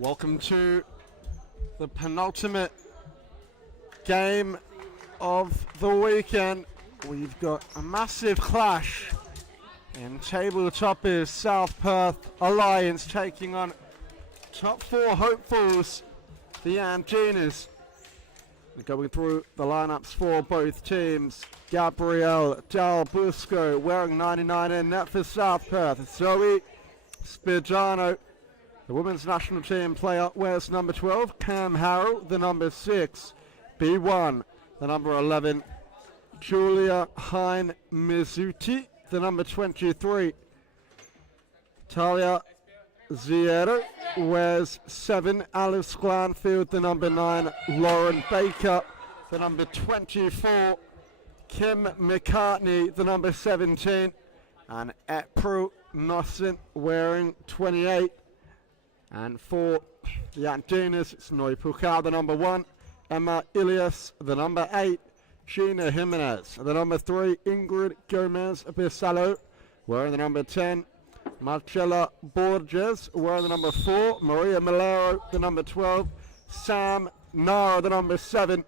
Welcome to the penultimate game of the weekend. We've got a massive clash in tabletop is South Perth Alliance taking on top four hopefuls, the Andinas. We're going through the lineups for both teams. Gabrielle Del Busco wearing 99 in net for South Perth. Zoe Spigiano, the women's national team player, wears number 12. Cam Harrell, the number 6. B1, the number 11. Julia Hein Mizuti, the number 23. Talia Ziero wears 7. Alice Glanfield, the number 9. Lauren Baker, the number 24. Kim McCartney, the number 17. And April Nossen wearing 28. And for the Andinas, it's Noi Pukau, the number 1. Emma Ilias, the number 8. Gina Jimenez, the number 3. Ingrid Gomez Bissalo, wearing the number 10. Marcella Borges, wearing the number 4. Maria Milero, the number 12. Sam Nara, the number 7.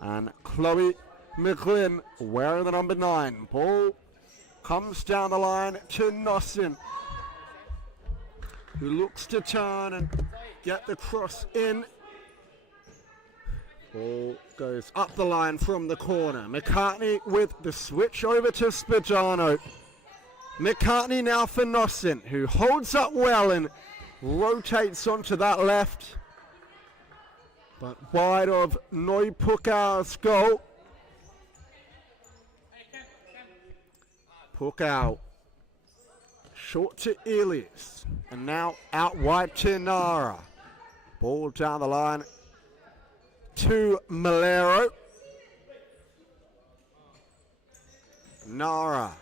And Chloe McGlynn, wearing the number 9. Ball comes down the line to Nossen, who looks to turn and get the cross in. Ball goes up the line from the corner. McCartney with the switch over to Spigiano. McCartney now for Nossen, who holds up well and rotates onto that left. But wide of Noi Pukau's goal. Pukau short to Elias, and now out wide to Nara. Ball down the line to Malero. Nara.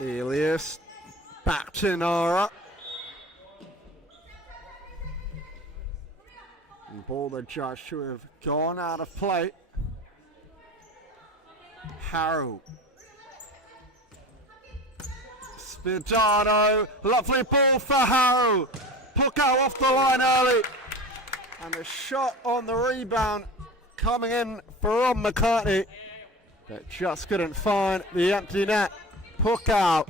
Elias back to Nara. And ball the judge to have gone out of play. Harrow. Spigiano, lovely ball for Harrow. Pukau off the line early. And a shot on the rebound coming in from McCartney, but just couldn't find the empty net. Pukau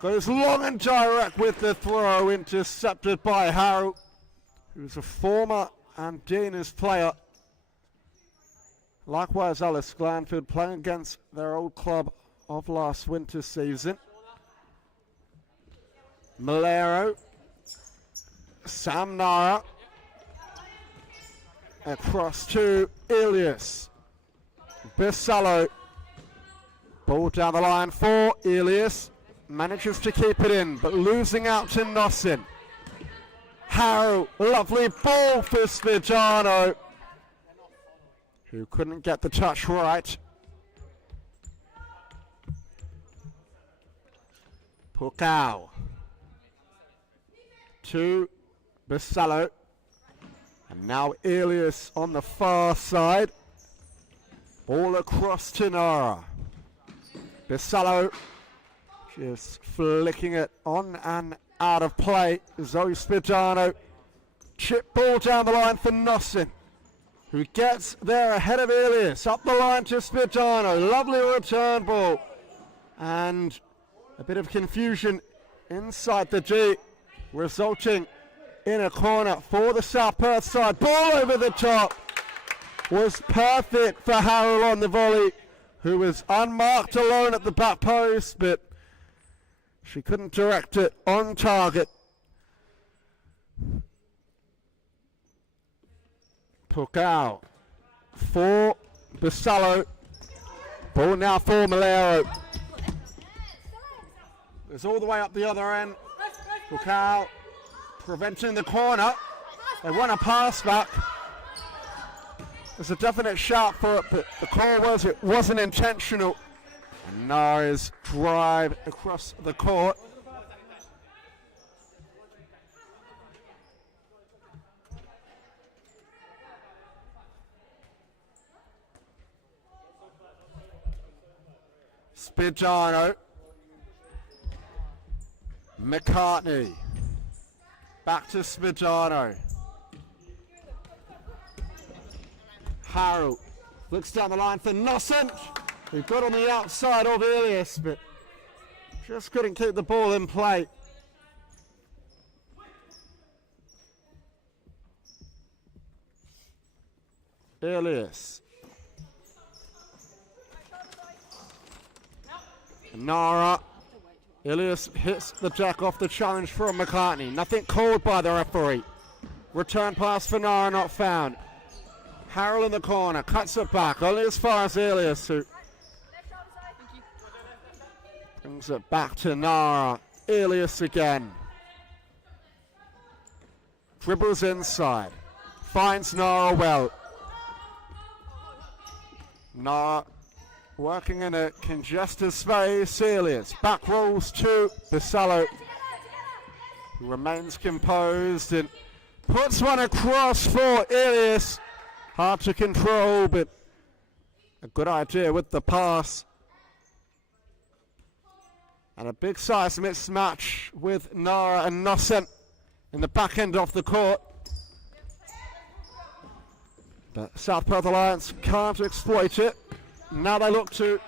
goes long and direct with the throw, intercepted by Harrow, who's a former Andinas player. Likewise, Alice Glanfield playing against their old club of last winter season. Malero. Sam Nara. Across to Elias. Bissalo. Ball down the line for Elias. Manages to keep it in, but losing out to Nossen. Harrow. Lovely ball for Spigiano, who couldn't get the touch right. Pukau to Bissalo. And now Elias on the far side. Ball across to Nara. Bissalo just flicking it on and out of play. Zoe Spigiano. Chip ball down the line for Nossen, who gets there ahead of Elias. Up the line to Spigiano. Lovely return ball. And a bit of confusion inside the D, resulting in a corner for the South Perth side. Ball over the top. Was perfect for Harrell on the volley, who was unmarked alone at the back post, but she couldn't direct it on target. Pukau for Bissalo. Ball now for Malero. It's all the way up the other end. Pukau preventing the corner. They want a pass back. There's a definite shout for it, but the call was it wasn't intentional. And Nara's drive across the court. Spigiano. McCartney. Back to Spadano. Harold looks down the line for Nossent, who got on the outside of Elias, but just couldn't keep the ball in play. Elias. Nara. Elias hits the jack off the challenge from McCartney. Nothing called by the referee. Return pass for Nara not found. Harold in the corner, cuts it back, only as far as Elias, who brings it back to Nara. Elias again. Dribbles inside. Finds Nara well. Nara working in a congested space. Elias back rolls to Bisallo, who remains composed and puts one across for Elias. Hard to control, but a good idea with the pass. And a big size mismatch with Nara and Nossent in the back end of the court. But South Perth Alliance can't exploit it. Now they look to,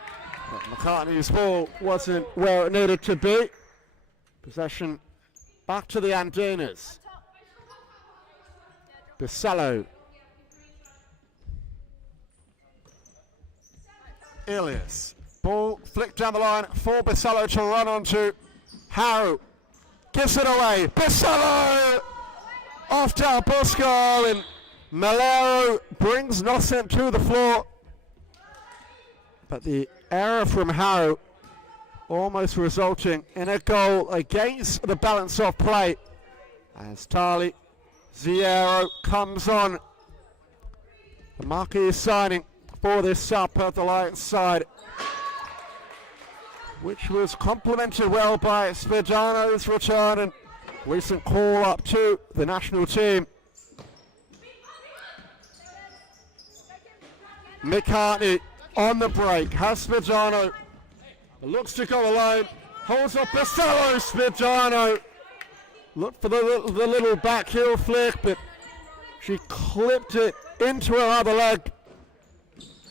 but McCartney's ball wasn't where it needed to be. Possession back to the Andinas. Bisallo. Elias. Ball flicked down the line for Bisallo to run onto. Haru gives it away. Bisallo off Del Busco, and Malero brings Nossent to the floor. But the error from Haru almost resulting in a goal against the balance of play as Tali Ziero comes on. The marquee signing for this South Perth Alliance side, which was complemented well by Spadano's return and recent call up to the national team. McCartney on the break, has Spadano, looks to go alone, holds up Bisallo. Spadano looked for the little back heel flick, but she clipped it into her other leg.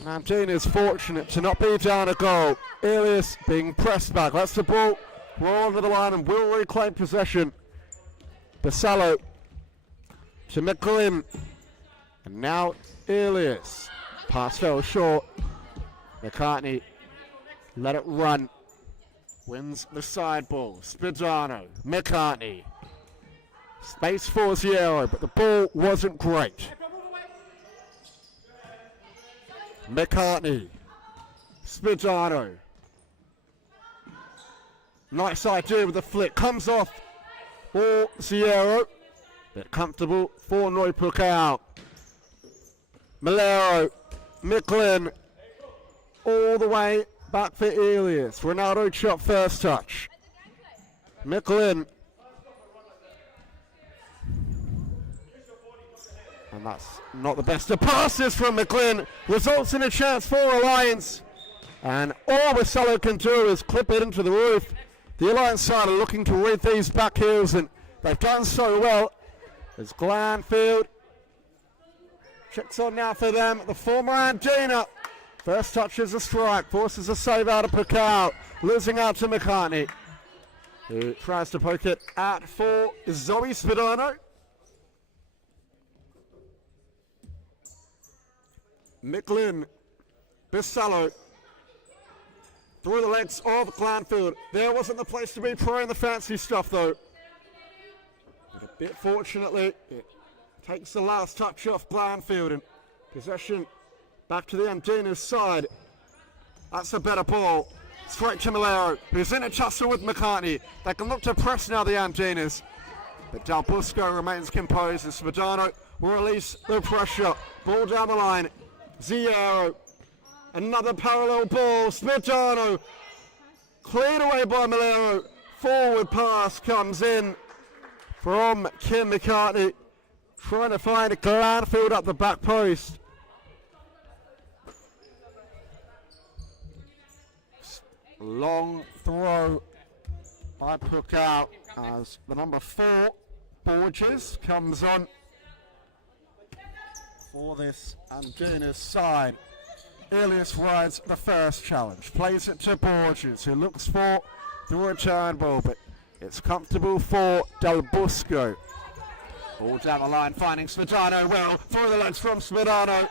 Andinas is fortunate to not be down a goal. Elias being pressed back. That's the ball. Roll over the line and will reclaim possession. Bisallo to McGlynn. And now Elias. Pass fell short. McCartney let it run. Wins the side ball. Spadano. McCartney. Space for Ziero, but the ball wasn't great. McCartney, Spadano. Nice idea with the flick. Comes off for Ziero. Bit comfortable for Noipukau. Malero, McGlynn, all the way back for Elias. Ronaldo shot first touch. McGlynn. And that's not the best of passes from McGlynn. Results in a chance for Alliance. And all Bisallo can do is clip it into the roof. The Alliance side are looking to read these back heels, and they've done so well. As Glanfield checks on now for them. The former Andina. First touch is a strike. Forces a save out of Pukau. Losing out to McCartney, who tries to poke it out for Zoe Spadano. McGlynn, Bisallo, through the legs of Glanfield. There wasn't the place to be trying the fancy stuff though. But a bit fortunately, it takes the last touch off Glanfield, and possession back to the Andinas side. That's a better ball. Straight to Malero, who's in a tussle with McCartney. They can look to press now, the Andinas. But Del Busco remains composed, and Spadano will release the pressure. Ball down the line. Ziero, another parallel ball. Spadano cleared away by Malero. Forward pass comes in from Kim McCartney, trying to find Glanfield up the back post. Long throw by Pukau. as the number 4, Borges, comes on for this Andinas side. Elias rides the first challenge, plays it to Borges, who looks for the return ball, but it's comfortable for Del Busco. Ball down the line, finding Svedano well, through the legs from Svedano.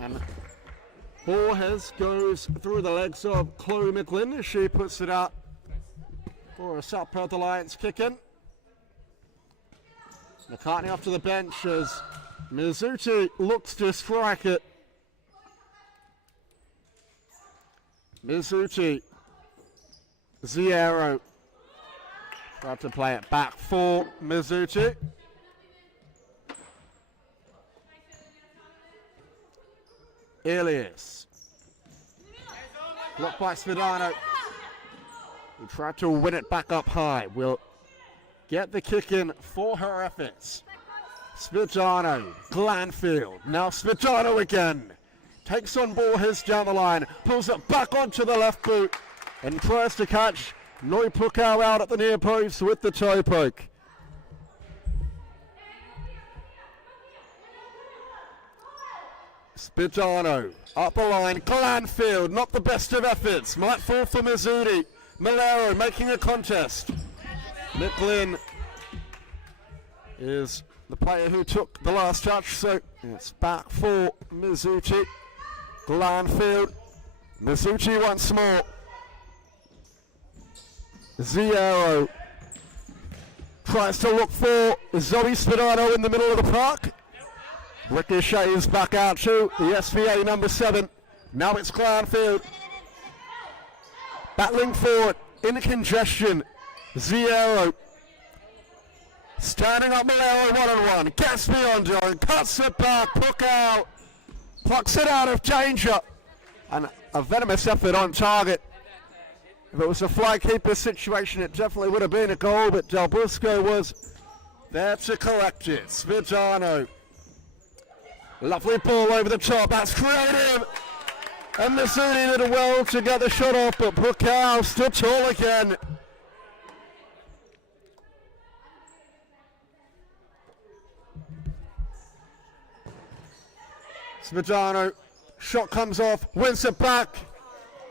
And Borges goes through the legs of Chloe McGlynn as she puts it out for a South Perth Alliance kick in. McCartney off to the bench as Mizuti looks to strike it. Mizuti, Ziero tried to play it back for Mizuti. Elias, blocked by Svedano, who tried to win it back up high. Will get the kick in for her efforts. Svedano, Glanfield, now Svedano again. Takes on Borges down the line, pulls it back onto the left boot, and tries to catch Noi Pukau out at the near post with the toe poke. Svedano, up the line, Glanfield, not the best of efforts, might fall for Mizuti. Malero making a contest. McGlynn is the player who took the last touch, so it's back for Mizuti. Glanfield, Mizuti once more. Ziero tries to look for Zoe Svedano in the middle of the park. Ricochets back out to the SVA number 7. Now it's Glanfield. Battling forward in congestion. Ziero standing up Malero one-on-one. Gets beyond her and cuts it back. Pukau plucks it out of danger. And a venomous effort on target. If it was a fly keeper situation, it definitely would have been a goal, but Del Busco was there to collect it. Svedano. Lovely ball over the top. That's creative. And Mizuti did well to get the shot off, but Pukau stood tall again. Svedano, shot comes off, wins it back.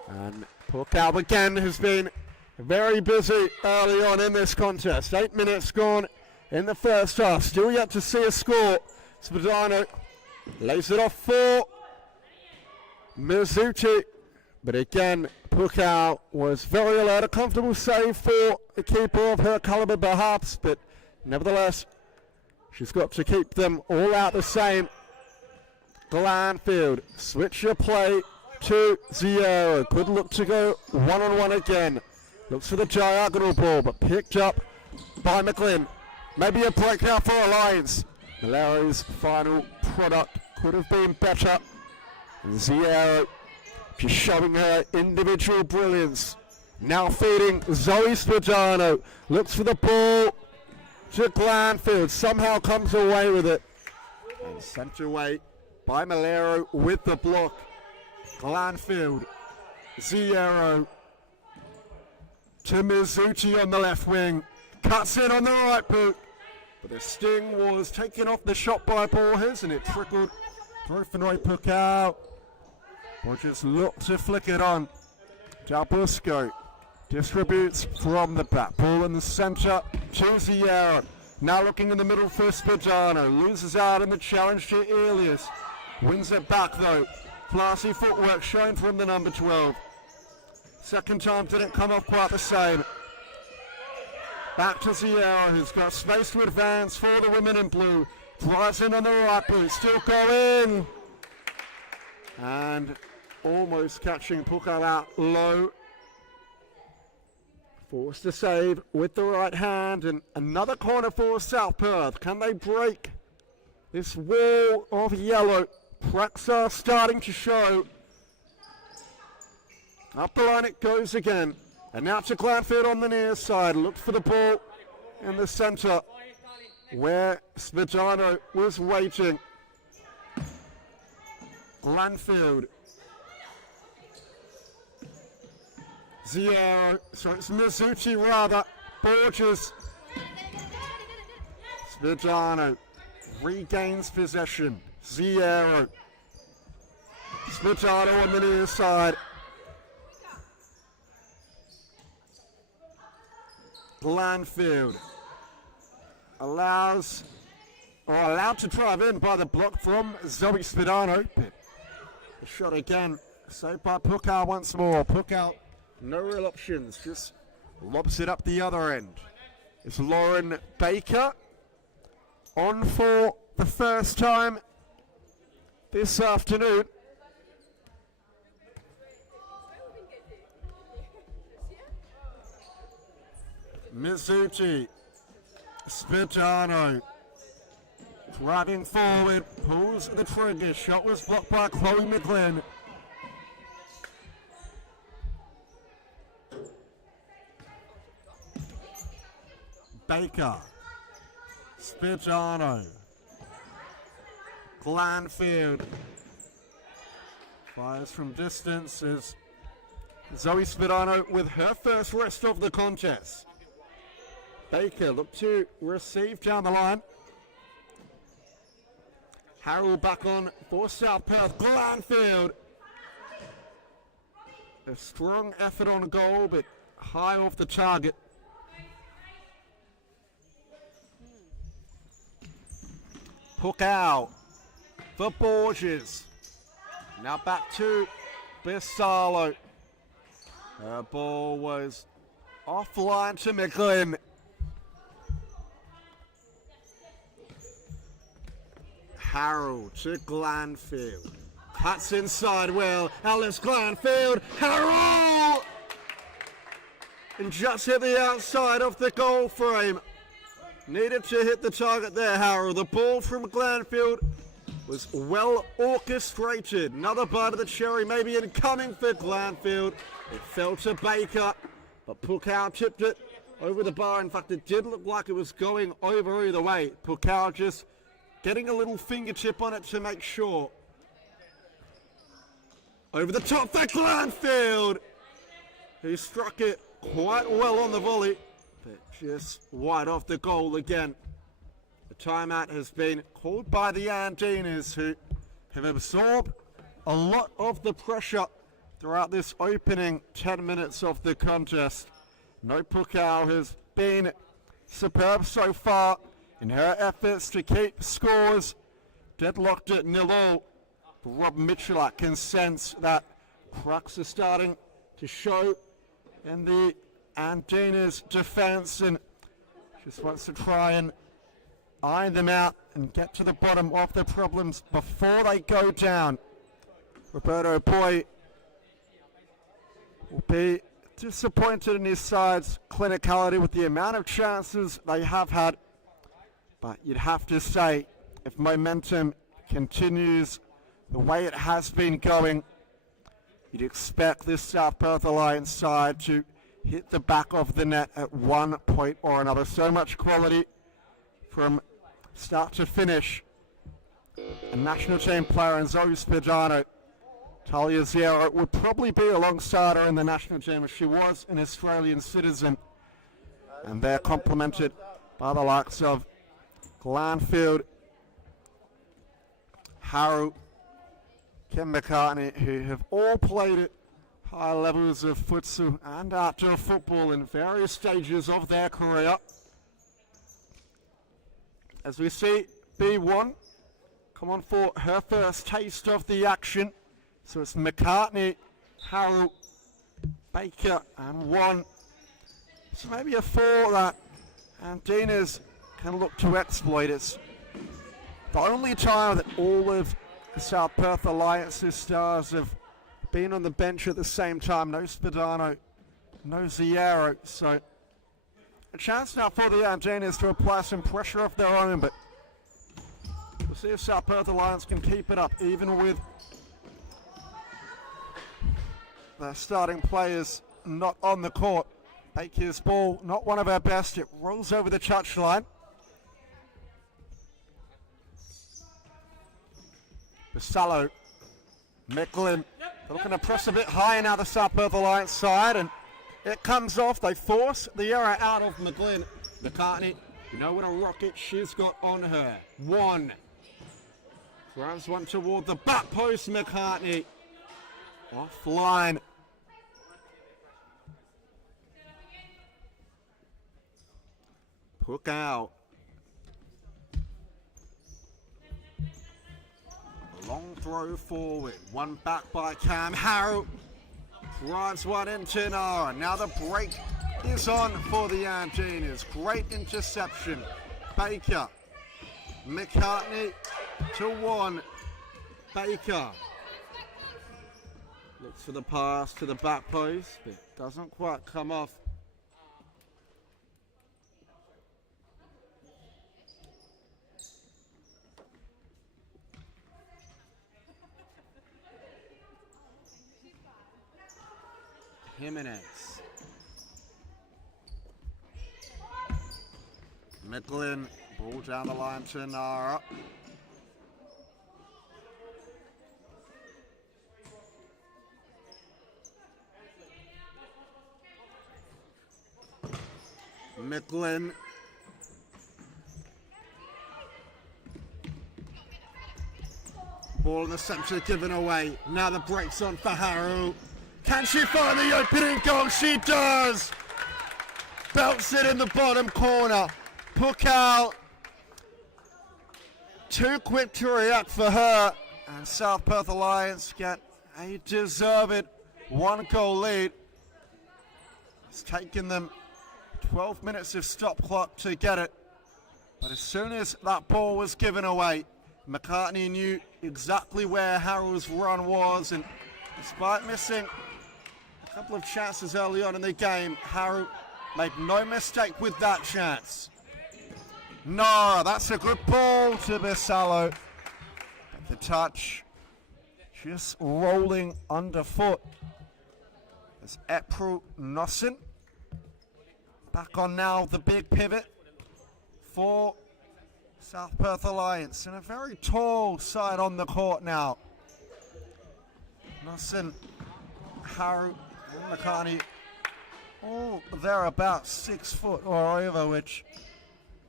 And Pukau again has been very busy early on in this contest. 8 minutes gone in the first half. Still yet to see a score. Svedano lays it off for Mizuti. But again, Pukau was very alert. A comfortable save for the keeper of her caliber perhaps. But nevertheless, she's got to keep them all out the same. Glanfield, switch your play to Ziero. Could look to go one-on-one again. Looks for the diagonal ball, but picked up by McGlynn. Maybe a breakout for Alliance. Malero's final product could have been better. Ziero just showing her individual brilliance. Now feeding Zoe Svedano. Looks for the ball to Glanfield. Somehow comes away with it. And sent away by Malero with the block. Glanfield, Ziero to Mizuti on the left wing. Cuts in on the right boot. But the sting was taken off the shot by Borges and it trickled through for Noi Pukau. Borges looked to flick it on. Del Busco distributes from the back. Ball in the centre to Ziero. Now looking in the middle for Svedano. Loses out in the challenge to Elias. Wins it back though. Classy footwork shown from the number 12. Second time didn't come off quite the same. Back to Ziero, who's got space to advance for the women in blue. Drives in on the right boot, still going. And almost catching Pukau out low. Forced to save with the right hand. And another corner for South Perth. Can they break this wall of yellow? Cracks are starting to show. Up the line it goes again. And now to Glanfield on the near side. Looked for the ball in the centre where Svedano was waiting. Glanfield. Ziero, so it's Mizuti rather, Borges. Spadano regains possession. Zierro. Spadano on the near side. Glanfield allowed to drive in by the block from Zoe Spadano. The shot again, saved by Pukal once more. Pukal, no real options, just lobs it up the other end. It's Lauren Baker on for the first time this afternoon. Mizuti, Spadano, driving forward, pulls the trigger. Shot was blocked by Chloe McGlynn. Baker, Spadano, Glanfield, fires from distance as Zoe Spadano with her first rest of the contest. Baker looked to receive down the line. Harrell back on for South Perth. Glanfield. A strong effort on goal, but high off the target. Hook out for Borges. Now back to Bissalo. Her ball was offline to McGlynn. Harrell to Glanfield. Cuts inside well. Alice Glanfield. Harrell! And just hit the outside of the goal frame. Needed to hit the target there, Harrell. The ball from Glanfield was well orchestrated. Another bite of the cherry maybe incoming for Glanfield. It fell to Baker, but Pukal tipped it over the bar. In fact, it did look like it was going over either way. Pukal just getting a little fingertip on it to make sure. Over the top for Glanfield. He struck it quite well on the volley, but just wide off the goal again. The timeout has been called by the Andinas, who have absorbed a lot of the pressure throughout this opening 10 minutes of the contest. No Pukal has been superb so far in her efforts to keep scores deadlocked at 0-0. Rob Mitchell can sense that cracks are starting to show in the Andinas defence, and just wants to try and iron them out and get to the bottom of the problems before they go down. Roberto Boy will be disappointed in his side's clinicality with the amount of chances they have had. But you'd have to say, if momentum continues the way it has been going, you'd expect this South Perth Alliance side to hit the back of the net at one point or another. So much quality from start to finish. A national team player in Zoe Spadano. Talia Zierro would probably be alongside her in the national team if she was an Australian citizen. And they're complemented by the likes of Glanfield, Harrell, Kim McCartney, who have all played at high levels of futsal and outdoor football in various stages of their career. As we see B1 come on for her first taste of the action. So it's McCartney, Harrell, Baker and one. So maybe a four that Andinas can look to exploit. It's the only time that all of the South Perth Alliance's stars have been on the bench at the same time. No Spadano, no Zierro. So a chance now for the Andinas to apply some pressure of their own, but we'll see if South Perth Alliance can keep it up even with the starting players not on the court. Baker's ball, not one of her best. It rolls over the touchline. Bissalo, McGlynn, they're looking to press a bit higher now, the South Perth Alliance side, and It comes off. They force the error out of McGlynn. McCartney, you know what a rocket she's got on her. One. Drives one toward the back post. McCartney offline. Hook out. Long throw forward. One back by Cam Harrow. Drives one into Nara. Now the break is on for the Andinas. Great interception. Baker. McCartney to one. Baker. Looks for the pass to the back post, but doesn't quite come off. Jimenez. McGlynn, ball down the line to Nara. McGlynn. Ball in the centre given away. Now the break's on for Harrow. Can she find the opening goal? She does! Belts it in the bottom corner. Puck out. Too quick to react for her. And South Perth Alliance get a deserved 1-goal lead. It's taken them 12 minutes of stop clock to get it. But as soon as that ball was given away, McCartney knew exactly where Harrow's run was, and despite missing a couple of chances early on in the game, Harrow made no mistake with that chance. Nara, that's a good ball to Bersallo. But the touch just rolling underfoot. There's April Nossen. Back on now the big pivot for South Perth Alliance. And a very tall side on the court now. Nossen, Harrow, and McCartney, all they're about 6 foot or over, which,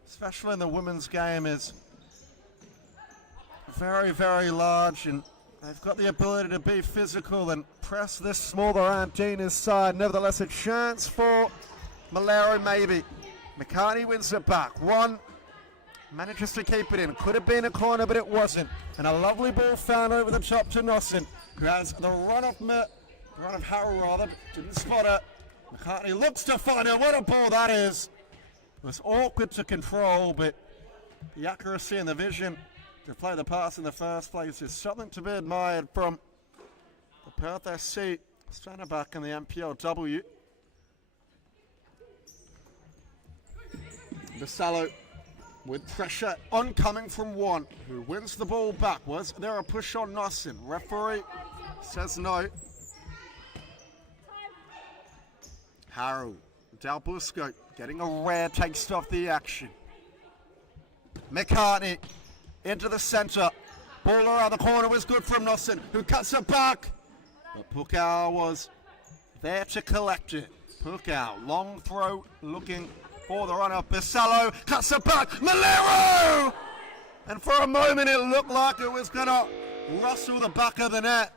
especially in the women's game, is very, very large, and they've got the ability to be physical and press this smaller Andinas side. Nevertheless, a chance for Malero maybe. McCartney wins it back. One, manages to keep it in. Could have been a corner, but it wasn't. And a lovely ball found over the top to Nossen, who has the run of Harrow rather, but didn't spot it. McCartney looks to find it. What a ball that is. It was awkward to control, but the accuracy and the vision to play the pass in the first place is something to be admired from the Perth SC centre back in the MPLW. Bersallo with pressure oncoming from one, who wins the ball back. Was there a push on Nossen? Referee says no. Harrow, Del Busco getting a rare taste of the action. McCartney into the centre. Ball around the corner was good from Nossen, who cuts it back. But Pukau was there to collect it. Pukau, long throw, looking for the runner. Bersallo cuts it back. Malero! And for a moment it looked like it was going to rustle the back of the net.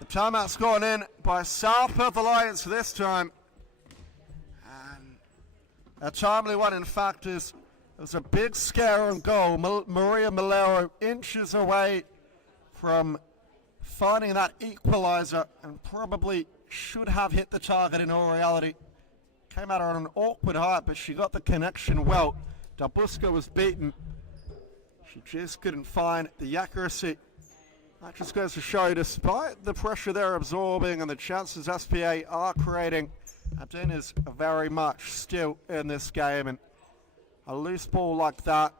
The timeout's gone in by South Perth Alliance this time. And a timely one, in fact, is it was a big scare on goal. Maria Malero inches away from finding that equaliser and probably should have hit the target in all reality. Came at her on an awkward height, but she got the connection well. Dabusca was beaten. She just couldn't find the accuracy. That just goes to show, despite the pressure they're absorbing and the chances SPA are creating, Andinas are very much still in this game. And a loose ball like that,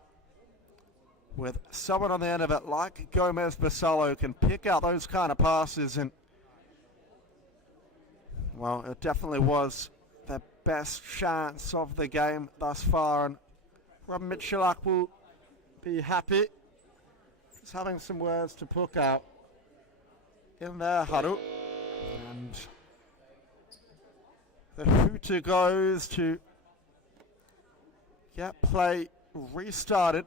with someone on the end of it like Gomez Bersallo, can pick out those kind of passes. And, well, it definitely was the best chance of the game thus far. And Rob Michalak will be happy. He's having some words to put out in their huddle. And The hooter goes to get play restarted.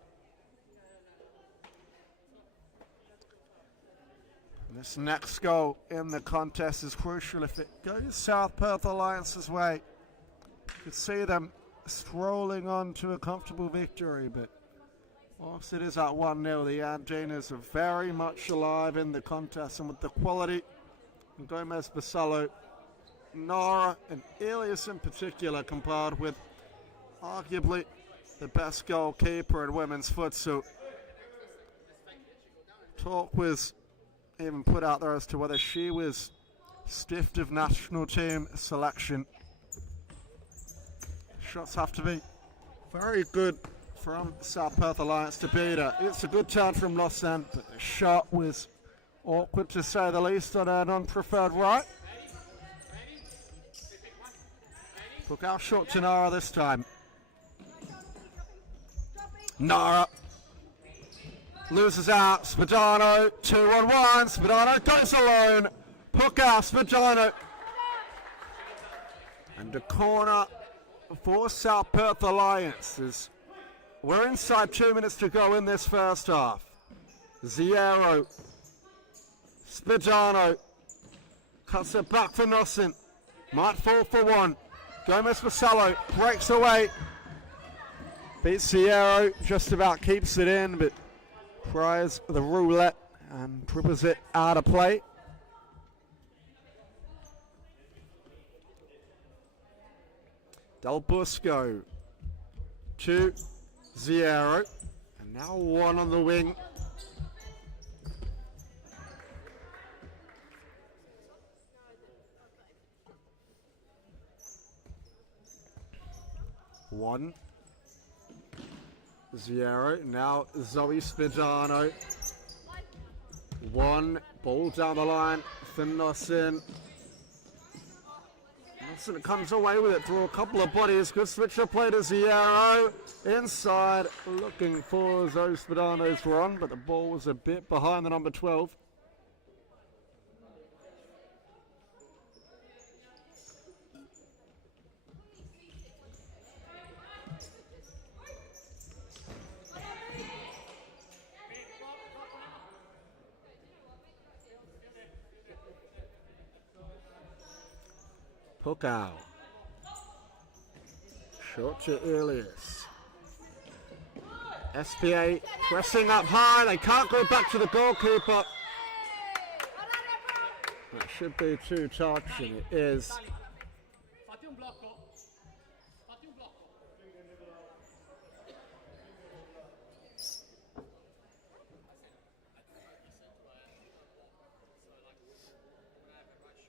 This next goal in the contest is crucial. If it goes South Perth Alliance's way, you could see them strolling on to a comfortable victory, but whilst it is at 1-0, the Andinas are very much alive in the contest, and with the quality of Gomez, Basallo, Nara and Elias in particular, combined with arguably the best goalkeeper in women's futsal. Talk was even put out there as to whether she was stiffed of national team selection. Shots have to be very good from South Perth Alliance to beat her. It's a good turn from Loss End, but the shot was awkward to say the least on her non-preferred right. Took out short to Nara this time. Nara loses out. Spadano, 2-on-1. Spadano goes alone. Hook out Spadano. And a corner for South Perth Alliance. We're inside 2 minutes to go in this first half. Ziero. Spadano cuts it back for Nossen. Might fall for one. Gomez Basallo breaks away. Beats Ziero. Just about keeps it in, but tries the roulette and dribbles it out of play. Del Busco to Ziero, and now one on the wing. One. Ziero, now Zoe Spadano. One, ball down the line for Nossen. Nossen comes away with it through a couple of bodies. Good switch of play to Ziero. Inside, looking for Zoe Spadano's run, but the ball was a bit behind the number 12. Pukau. Short to Elias. SPA pressing up high. They can't go back to the goalkeeper. That should be too touch, and it is.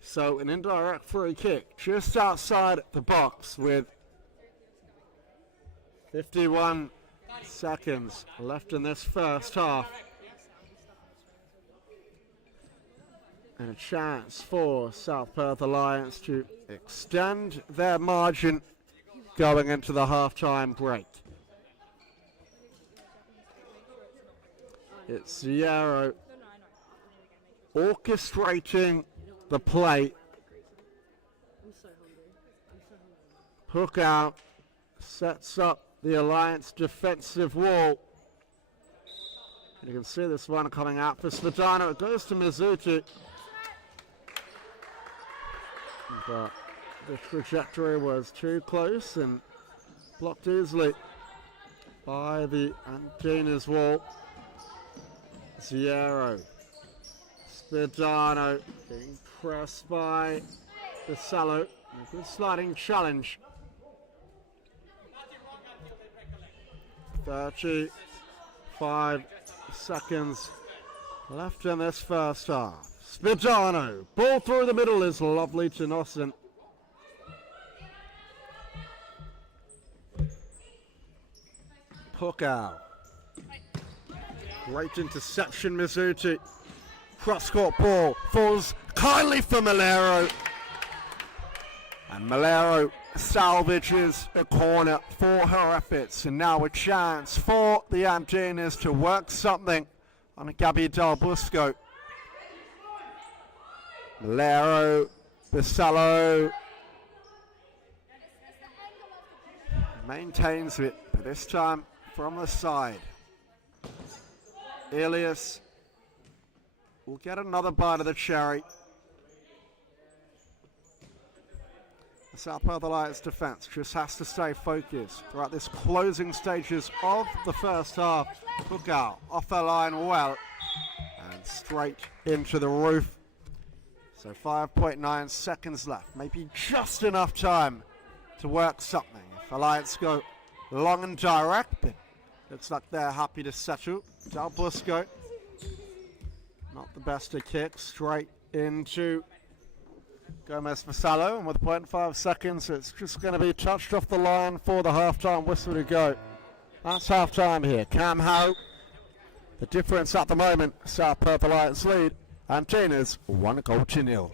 So an indirect free kick just outside the box with 51 seconds left in this first half. And a chance for South Perth Alliance to extend their margin going into the half-time break. It's Ziero orchestrating the play. Hook out, sets up the Alliance defensive wall. And you can see this one coming out for Spadano. It goes to Mizuti. But the trajectory was too close and blocked easily by the Andinas wall. Ziero. Spadano being pressed by Basallo. A good sliding challenge. 35 seconds left in this first half. Spadano, ball through the middle is lovely to Nossen. Pukau. Great interception, Mizuti. Cross-court ball falls kindly for Malero. And Malero salvages a corner for her efforts. And now a chance for the Andinas to work something on a Gabby Del Busco. Malero, Basallo. Maintains it, but this time from the side. Elias will get another bite of the cherry. The South Perth Alliance defence just has to stay focused throughout this closing stages of the first half. Look out, off the line well, and straight into the roof. So 5.9 seconds left, maybe just enough time to work something. If Alliance go long and direct, but looks like they're happy to settle. Del Busco, not the best of kicks, straight into Gomez Vassallo, and with 0.5 seconds, it's just going to be touched off the line for the half-time whistle to go. That's half-time here. Cam Howe, the difference at the moment, South Perth Alliance lead, Andinas 1-0.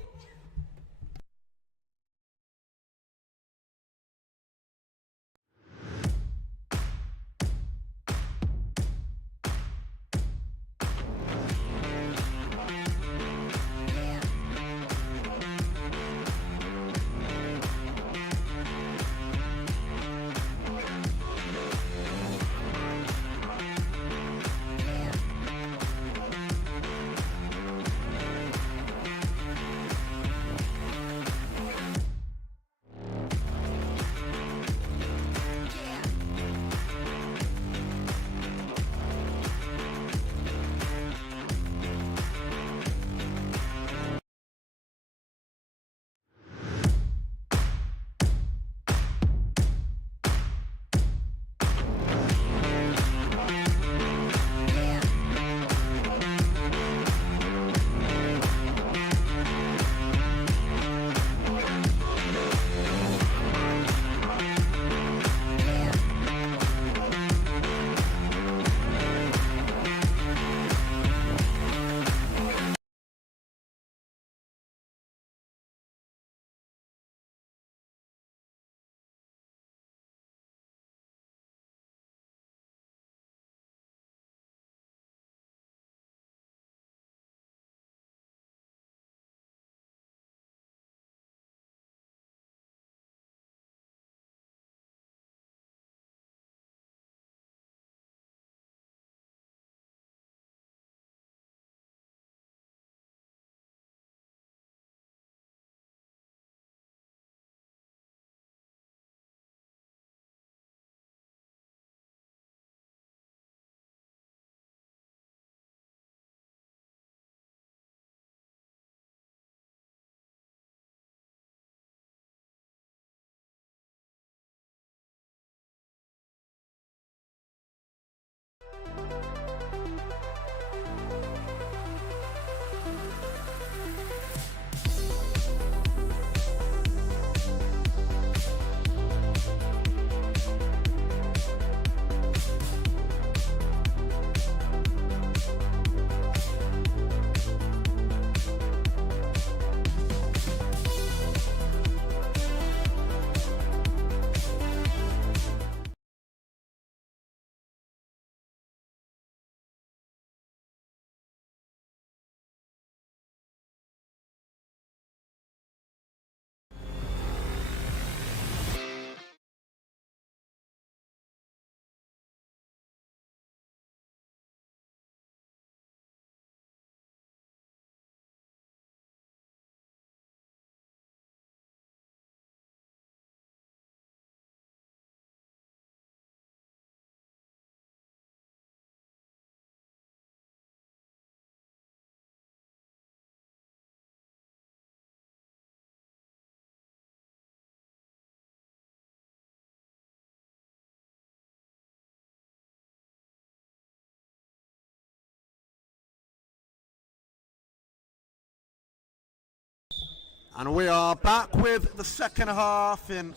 And we are back with the second half in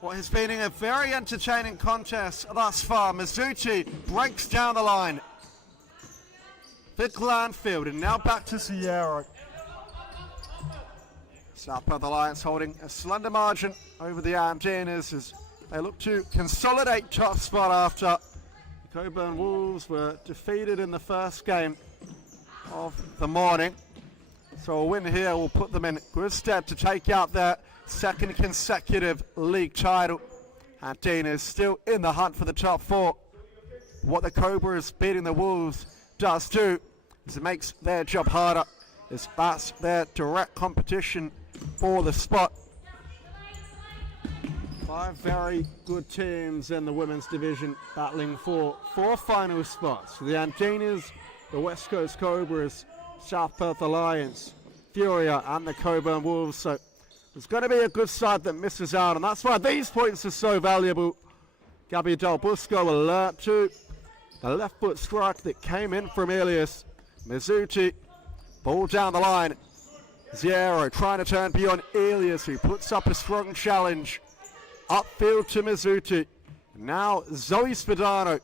what has been a very entertaining contest thus far. Mizuti breaks down the line. Vic Landfield, and now back to Sierra. South Perth Alliance holding a slender margin over the Andinas as they look to consolidate top spot after the Coburn Wolves were defeated in the first game of the morning. So a win here will put them in good stead to take out their second consecutive league title. Andinas still in the hunt for the top 4. What the Cobras beating the Wolves does do is it makes their job harder. That's their direct competition for the spot. 5 very good teams in the women's division battling for 4 final spots. The Andinas, the West Coast Cobras, South Perth Alliance, Furia and the Coburn Wolves. So there's going to be a good side that misses out, and that's why these points are so valuable. Gabby Del Busco alert to the left foot strike that came in from Elias. Mizuti, ball down the line. Ziero trying to turn beyond Elias, who puts up a strong challenge. Upfield to Mizuti. Now Zoe Spadano.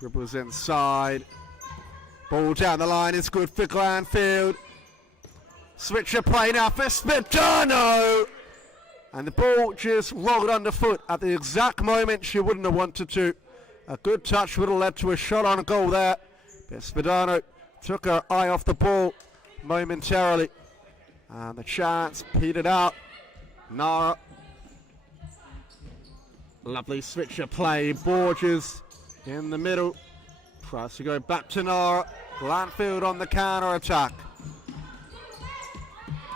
Dribbles inside. Ball down the line is good for Glanfield. Switch of play now for Spadano. And the ball just rolled underfoot at the exact moment she wouldn't have wanted to. A good touch would have led to a shot on goal there. But Spadano took her eye off the ball momentarily. And the chance petered out. Nara. Lovely switch of play. Borges in the middle. Tries to go back to Nara. Glanfield on the counter attack.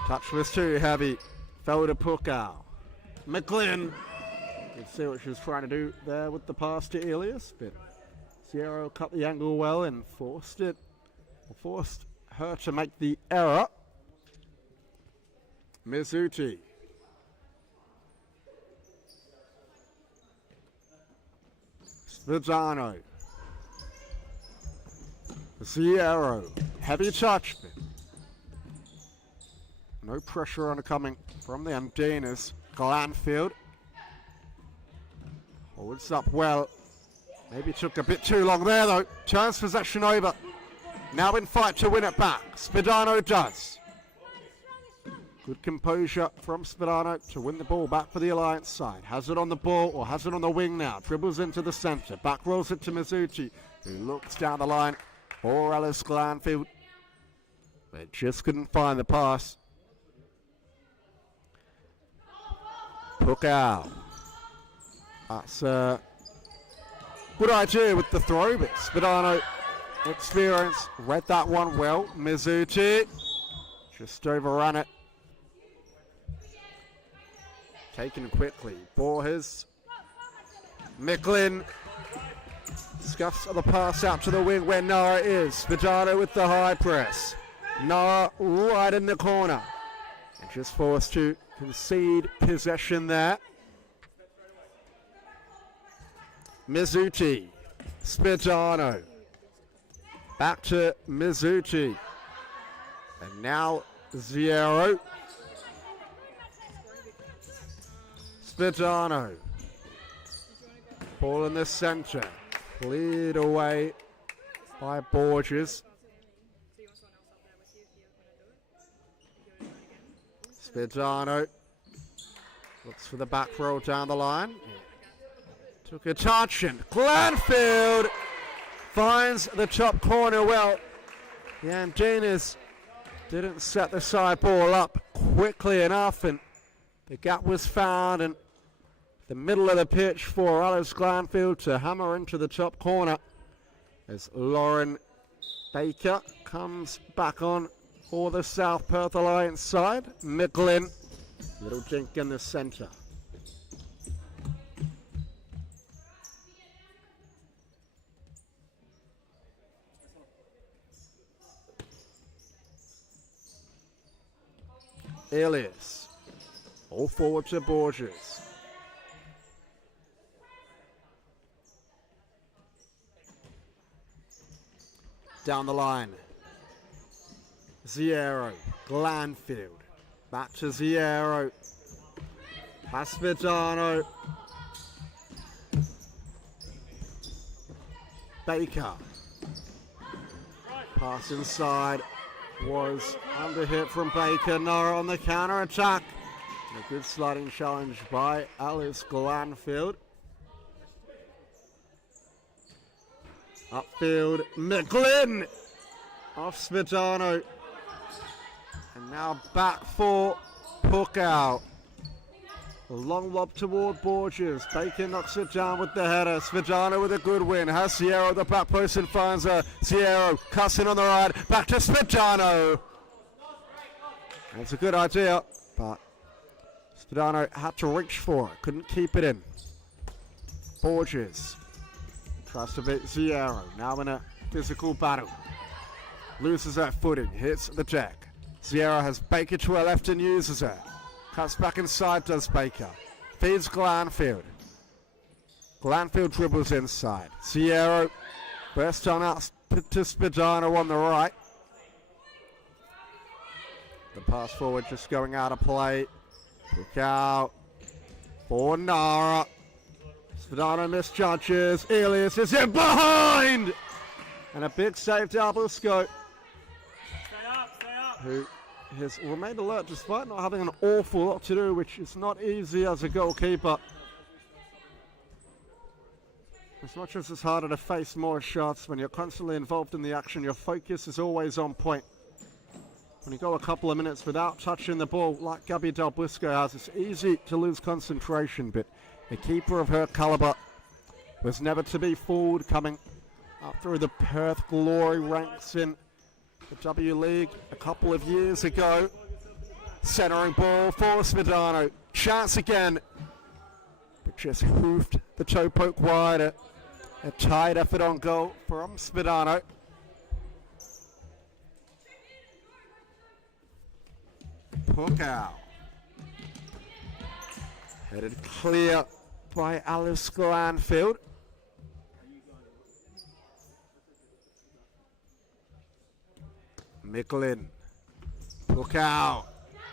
Touch was too heavy. Fell to Pukau. McGlynn. You can see what she was trying to do there with the pass to Elias, but Zero cut the angle well and forced her to make the error. Mizuti. Spadano. Zero. Heavy touch. No pressure on it coming from the Andinas. Glanfield. Holds up well. Maybe took a bit too long there though. Turns possession over. Now in fight to win it back. Spadano does. Good composure from Spadano to win the ball back for the Alliance side. Has it on the ball or has it on the wing now. Dribbles into the centre. Back rolls it to Mizuti, who looks down the line for Alice Glanfield. They just couldn't find the pass. Pukau. That's a good idea with the throw, but Spadano experience read that one well. Mizuti just overran it. Taken quickly. Borges. Micklin. Scuffs the pass out to the wing where Nara is. Spadano with the high press. Nara right in the corner. And just forced to concede possession there. Mizuti. Spadano. Back to Mizuti. And now Zero. Spadano. Ball in the centre. Cleared away by Borges. Spadano looks for the back row down the line. Took a touch and Glanfield finds the top corner well. The Andinas didn't set the side ball up quickly enough, and the gap was found in the middle of the pitch for Alice Glanfield to hammer into the top corner as Lauren Baker comes back on for the South Perth Alliance side. Micklin, little dink in the centre. Elias, all forward to Borges. Down the line. Zero, Glanfield. Back to Zero. Spadano. Baker. Pass inside. Was under hit from Baker. Nora on the counter attack. A good sliding challenge by Alice Glanfield. Upfield, McGlynn off Spadano. And now back for Puck out. A long lob toward Borges. Baker knocks it down with the header. Svedano with a good win. Has Sierra at the back post and finds her. Sierra cuts in on the right. Back to Svedano. That's a good idea, but Svedano had to reach for it. Couldn't keep it in. Borges tries to beat Sierra. Now in a physical battle. Loses her footing. Hits the deck. Sierra has Baker to her left and uses her. Cuts back inside, does Baker. Feeds Glanfield. Glanfield dribbles inside. Sierra burst on out to Svedano on the right. The pass forward just going out of play. Look out for Nara. Svedano misjudges. Elias is in behind! And a big save to Albusco, who has remained alert despite not having an awful lot to do, which is not easy as a goalkeeper. As much as it's harder to face more shots, when you're constantly involved in the action, your focus is always on point. When you go a couple of minutes without touching the ball, like Gabby Del Busco has, it's easy to lose concentration, but a keeper of her calibre was never to be fooled, coming up through the Perth glory ranks in the W League a couple of years ago. Centering ball for Svedano. Chance again, but just hoofed the toe poke wide. A tight effort on goal from Svedano. Puck out. Headed clear by Alice Glanfield. Micklin. Puck out.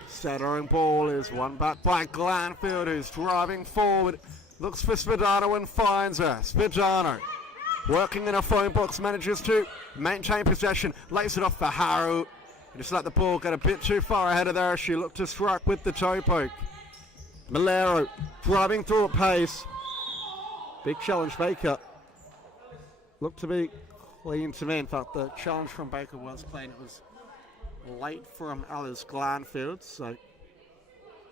Centering ball is won back by Glanfield, who's driving forward. Looks for Svedano and finds her. Svedano working in a phone box, manages to maintain possession. Lays it off for Haru. Just let the ball get a bit too far ahead of there. She looked to strike with the toe poke. Malero driving through at pace. Big challenge, Baker. Looked to be clean to me. In fact, the challenge from Baker was clean. It was late from Alice Glanfield, so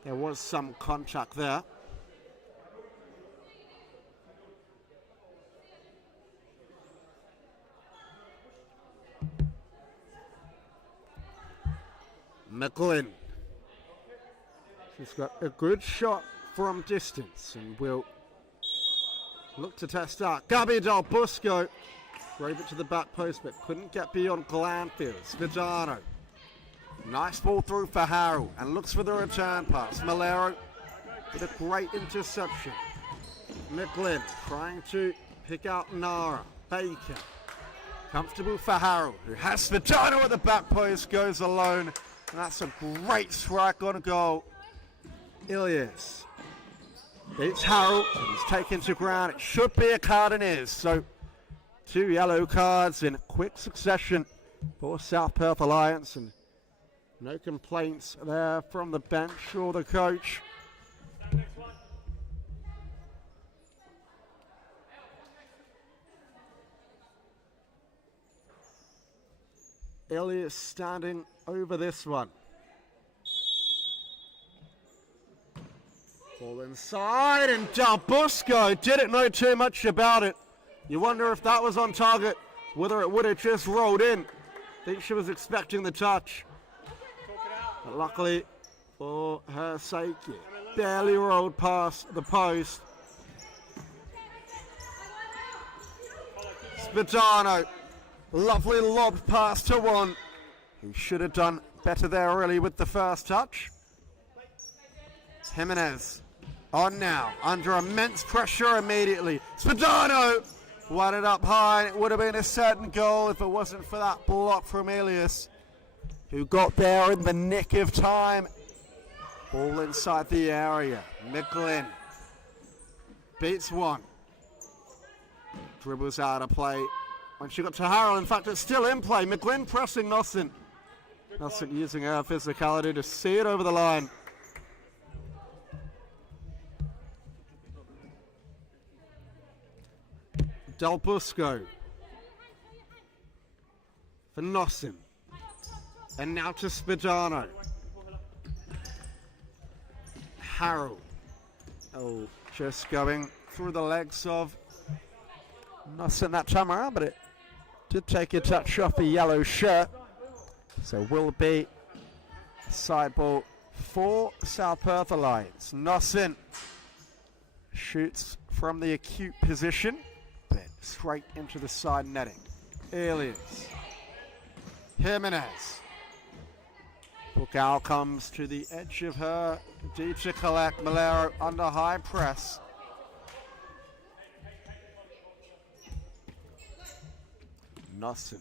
there was some contact there. McGlynn. She's got a good shot from distance and will look to test out. Gabby Del Busco drove it to the back post but couldn't get beyond Glanfield. Svedano. Nice ball through for Harrell and looks for the return pass. Malero with a great interception. McGlynn trying to pick out Nara. Baker. Comfortable for Harrell, who has Svedano at the back post, goes alone. And that's a great strike on goal. Ilias beats Harrell. He's taken to ground. It should be a card and is. So 2 yellow cards in quick succession for South Perth Alliance. And no complaints there from the bench or the coach. Ilias standing over this one. Ball inside and Del Busco didn't know too much about it. You wonder if that was on target, whether it would have just rolled in. I think she was expecting the touch. But luckily for her sake, it barely rolled past the post. Svedano. Lovely lob pass to one. He should have done better there really with the first touch. Jimenez on now, under immense pressure immediately. Svedano won it up high. It would have been a certain goal if it wasn't for that block from Elias, who got there in the nick of time. Ball inside the area. McGlynn beats one. Dribbles out of play. When she got to Harrell, in fact, it's still in play. McGlynn pressing Nelson. Nelson using her physicality to see it over the line. Del Busco for Nosson. And now to Svedano. Harrow. Oh, just going through the legs of Nossen that time around, but it did take a touch off the yellow shirt. So will be side ball for South Perth Alliance. Nossen shoots from the acute position, but straight into the side netting. Elias. Jimenez. Bukal comes to the edge of her, deep to collect. Malero under high press. Nossen,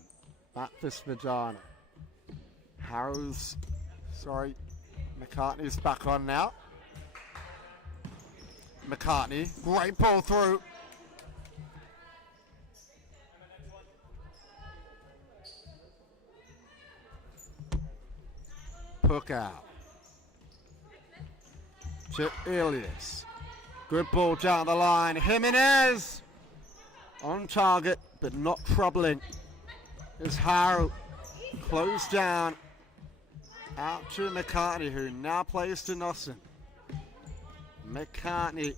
back for Smadana. McCartney's back on now. McCartney, great ball through. Puck out. To Elias. Good ball down the line. Jimenez on target, but not troubling. As Harrow closed down. Out to McCartney, who now plays to Nossen. McCartney.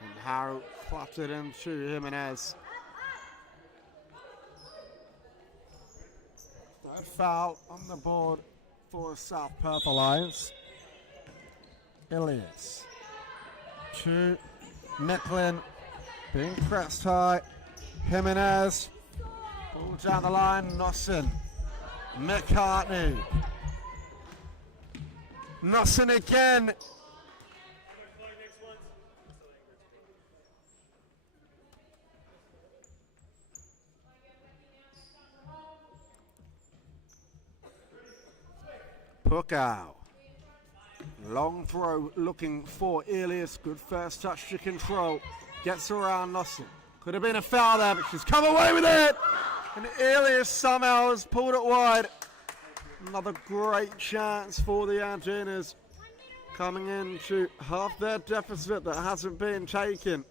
And Harrow cluttered into Jimenez. Third foul on the board for South Perth Alliance. Elias to Micklin, being pressed high. Jimenez, ball down the line. Nossen, McCartney, Nossen again. Pukau. Long throw looking for Elias. Good first touch to control. Gets around Nossen. Could have been a foul there, but she's come away with it. And Elias somehow has pulled it wide. Another great chance for the Andinas. Coming into half their deficit that hasn't been taken.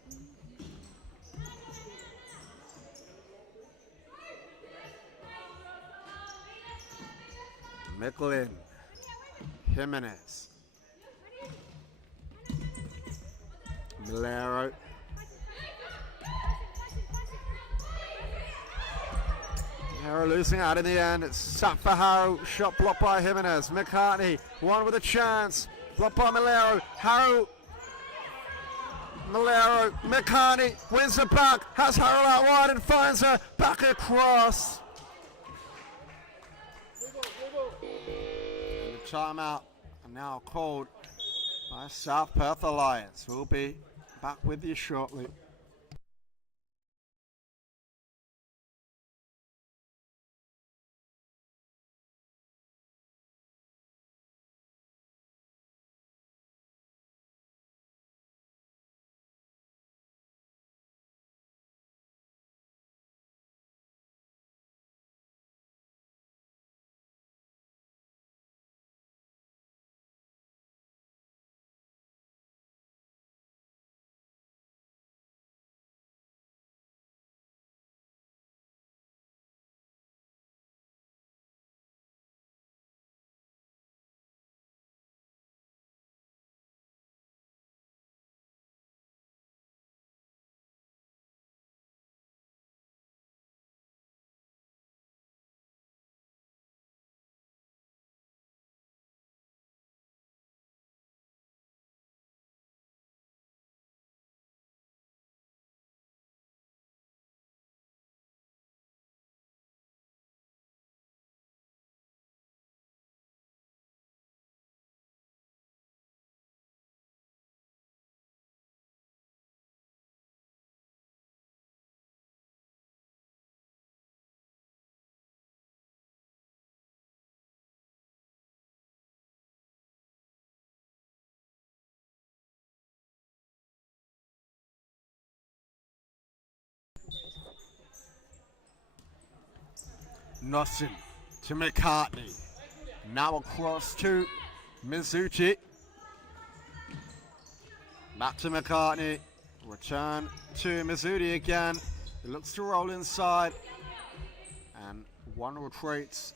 Micklin. Jimenez. Malero. Harrow losing out in the end. It's sat for Harrow. Shot blocked by Jimenez. McCartney. One with a chance. Blocked by Malero. Harrow. Malero. McCartney wins it back. Has Harrow out wide and finds her back across. And the timeout are now called by South Perth Alliance. We'll be back with you shortly. Nossen to McCartney. Now across to Mizuchi. Back to McCartney. Return to Mizuti again. It looks to roll inside. And One retreats.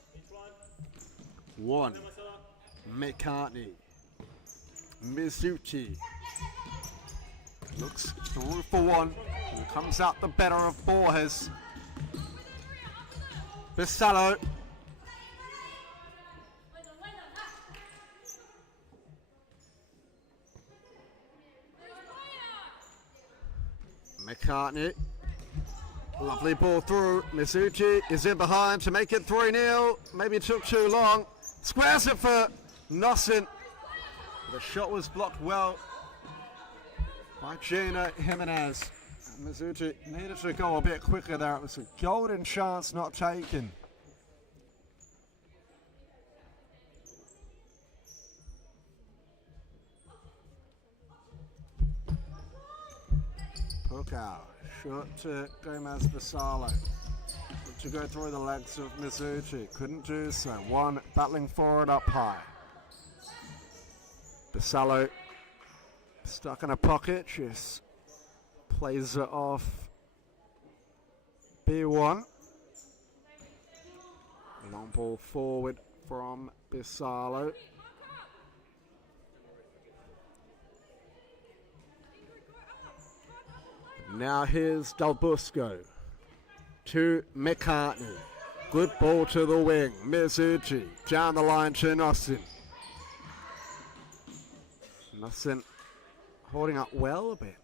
One. McCartney. Mizuchi. Looks through for one. And comes out the better of Borges. Bisallo. McCartney. Lovely ball through. Mizuchi is in behind to make it 3-0. Maybe it took too long. Squares it for Nossin. The shot was blocked well by Gina Jimenez. Mizuchi needed to go a bit quicker there. It was a golden chance not taken. Hook out. Short to Gomez Vassallo. To go through the legs of Mizuchi. Couldn't do so. One battling forward up high. Vassallo stuck in a pocket. Just plays it off B1. Long ball forward from Vassallo. Now here's Dalbusco to McCartney. Good ball to the wing. Mizuchi down the line to Nossin. Nossin holding up well a bit.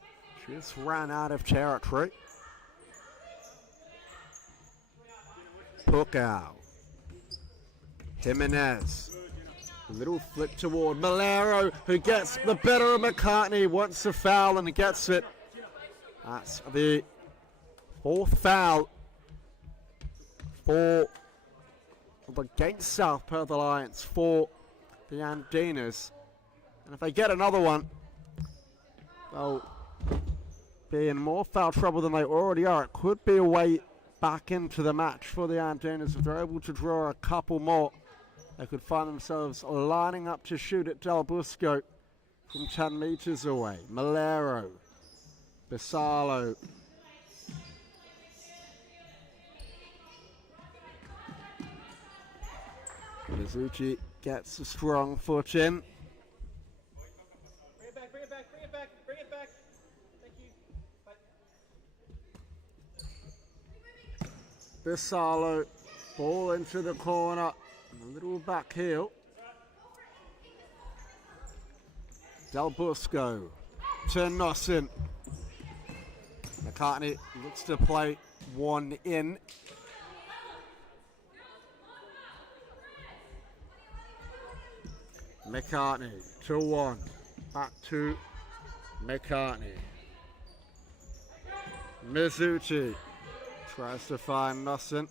Just ran out of territory. Pukau. Jimenez. A little flick toward Malero, who gets the better of McCartney. Wants a foul and gets it. That's the fourth foul for against South Perth Alliance for the Andinas. And if they get another one, they'll be in more foul trouble than they already are. It could be a way back into the match for the Andinas. If they're able to draw a couple more, they could find themselves lining up to shoot at Dalbusco from 10 meters away. Malero. Vassallo. Mizuchi gets a strong foot in. Bring it back, bring it back, bring it back, bring it back. Thank you. Vassallo, ball into the corner, and a little back heel. Dalbusco to Nossin. McCartney looks to play one in. McCartney to one. Back to McCartney. Mizuchi tries to find Nossin.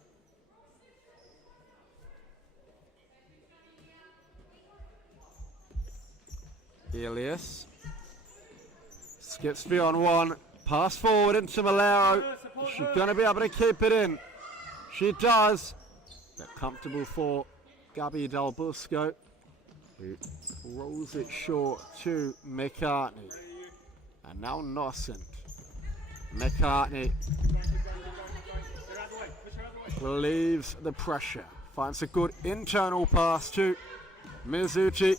Elias skips beyond one. Pass forward into Malero. Is she going to be able to keep it in? She does. They're comfortable for Gabby Dalbusco, who rolls it short to McCartney. And now Nossin. McCartney believes the pressure. Finds a good internal pass to Mizuchi.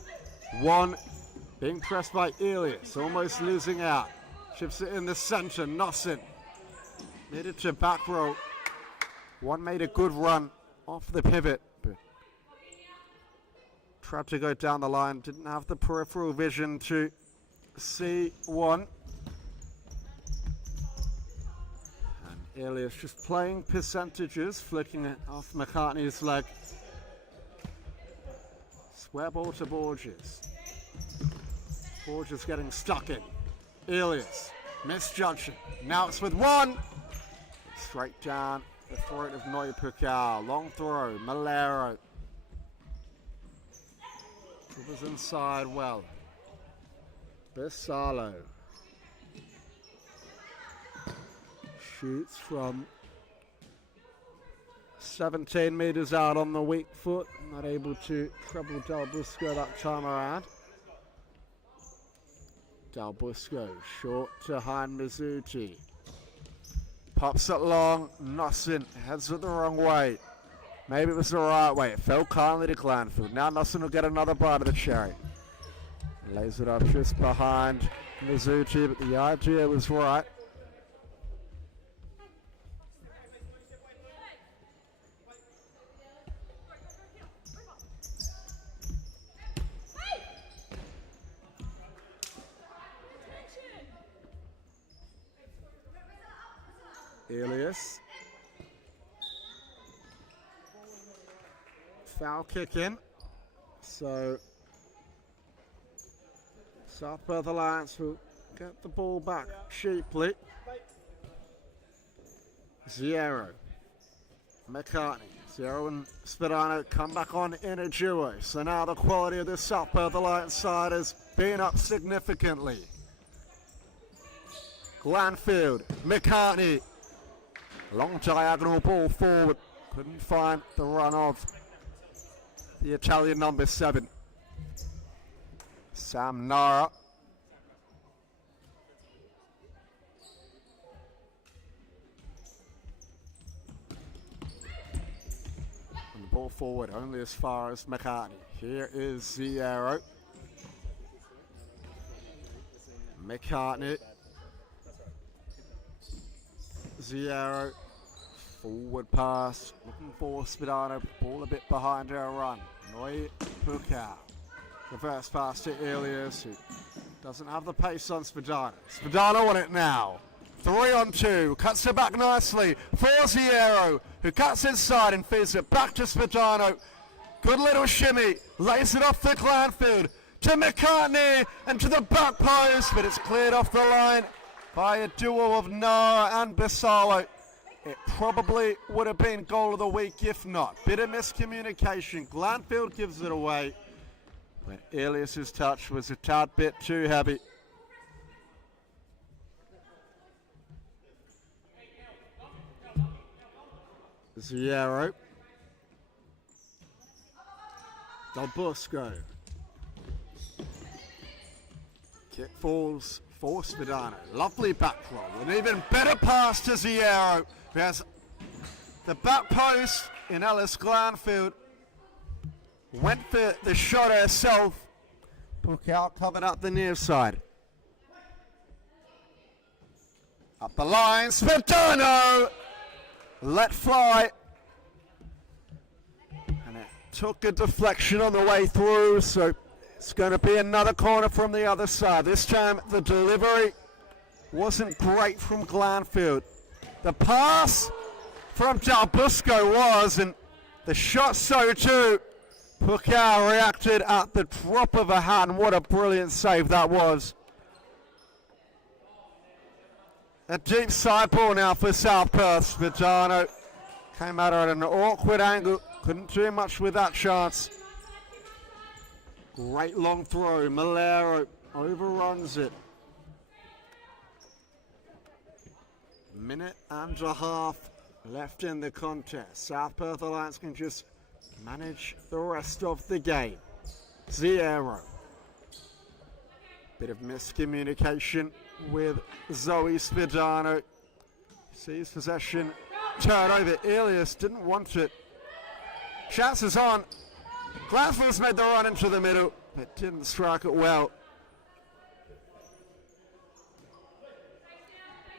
One being pressed by Elias, almost losing out. Chips it in the center. Nossin needed to back row. One made a good run off the pivot, but tried to go down the line. Didn't have the peripheral vision to see one. And Elias just playing percentages, flicking it off McCartney's leg. Square ball to Borges. Borges getting stuck in. Elias, misjudging. Now it's with one. Straight down the throat of Noi Pukau. Long throw, Malero. It was inside well. Vassallo shoots from 17 meters out on the weak foot. Not able to treble Dalbusco that time around. Dalbusco short to Hein Mizuchi. Pops it long. Nossin heads it the wrong way. Maybe it was the right way. It fell kindly to Glanfield. Now Nussin will get another bite of the cherry. Lays it up just behind Mizuchi, but the idea was right. Elias. Foul kick in. So South Perth Alliance will get the ball back cheaply. Zero. McCartney. Zero and Spadano come back on in a duo. So now the quality of this South Perth Alliance side has been up significantly. Glanfield. McCartney. Long diagonal ball forward. Couldn't find the run of the Italian number 7. Sam Nara. And the ball forward only as far as McCartney. Here is Ziero. McCartney. Ziero. Forward pass. Looking for Spadano. Ball a bit behind her run. Noi Pukau. Reverse pass to Elias, who doesn't have the pace on Spadano. Spadano on it now. 3 on 2. Cuts it back nicely for Ziero, who cuts inside and feeds it back to Spadano. Good little shimmy. Lays it off for Glanfield. To McCartney and to the back post, but it's cleared off the line by a duo of Nara and Bisalo. It probably would have been goal of the week if not. Bit of miscommunication. Glanfield gives it away when Elias's touch was a tad bit too heavy. Ziero. Del Busco. Kick falls for Spadano. Lovely back roll. An even better pass to Ziero, who has the back post in Ellis Glanfield. Went for the shot herself. Pukau covered up the near side. Up the line, Spadano let fly. And it took a deflection on the way through, so it's going to be another corner from the other side. This time the delivery wasn't great from Glanfield. The pass from Del Busco was, and the shot so too. Pukau reacted at the drop of a hat, and what a brilliant save that was. A deep side ball now for South Perth. Spadano came at her at an awkward angle. Couldn't do much with that chance. Great long throw. Malero overruns it. Minute and a half left in the contest. South Perth Alliance can just manage the rest of the game. Ziero. Bit of miscommunication with Zoe Spadano. Sees possession. Turn over. Elias didn't want it. Chances on. Glanfield's made the run into the middle, but didn't strike it well.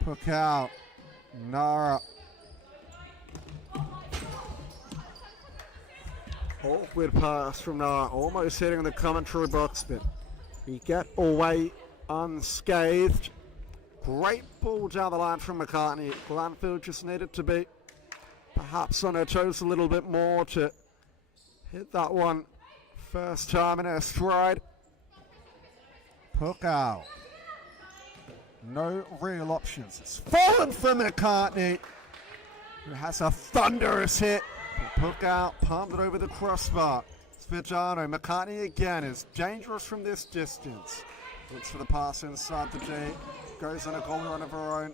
Pukau. Nara. Awkward pass from Nara, almost hitting the commentary box, but he get away unscathed. Great ball down the line from McCartney. Glanfield just needed to be perhaps on her toes a little bit more to hit that one first time in her stride. Pukau. No real options. It's fallen for McCartney, who has a thunderous hit. Pukau palmed it over the crossbar. Spadano. McCartney again is dangerous from this distance. Looks for the pass inside the D. Goes on a goal run of her own.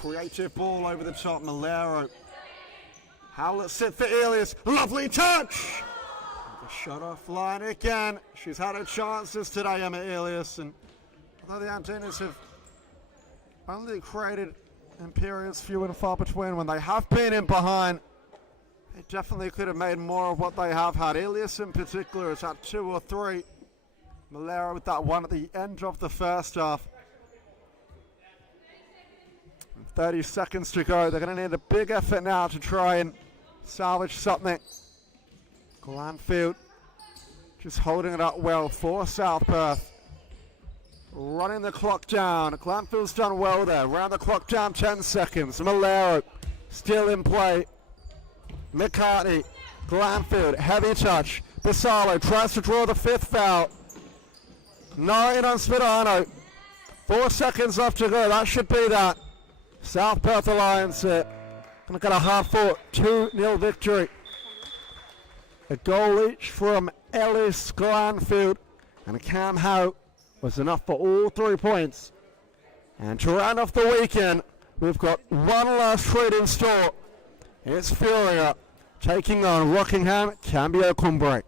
Creative ball over the top. Malero. Howlett's it for Elias. Lovely touch! The shot off line again. She's had her chances today, Emma Elias. And although the Andinas have only created in periods few and far between, when they have been in behind, They definitely could have made more of what they have had. Ilias in particular has had 2 or 3. Malera with that one at the end of the first half. 30 seconds to go. They're going to need a big effort now to try and salvage something. Glanfield just holding it up well for South Perth. Running the clock down. Glanfield's done well there. Round the clock down 10 seconds. Malero still in play. McCartney, Glanfield, heavy touch. Basalo tries to draw the 5th foul. 9 on Spadano. 4 seconds left to go. That should be that. South Perth Alliance going to get a half-court 2-0 victory. A goal each from Ellis, Glanfield, and Cam Howe was enough for all 3 points. And to round off the weekend, we've got one last treat in store. It's Furia taking on Rockingham Cambio Cumbre.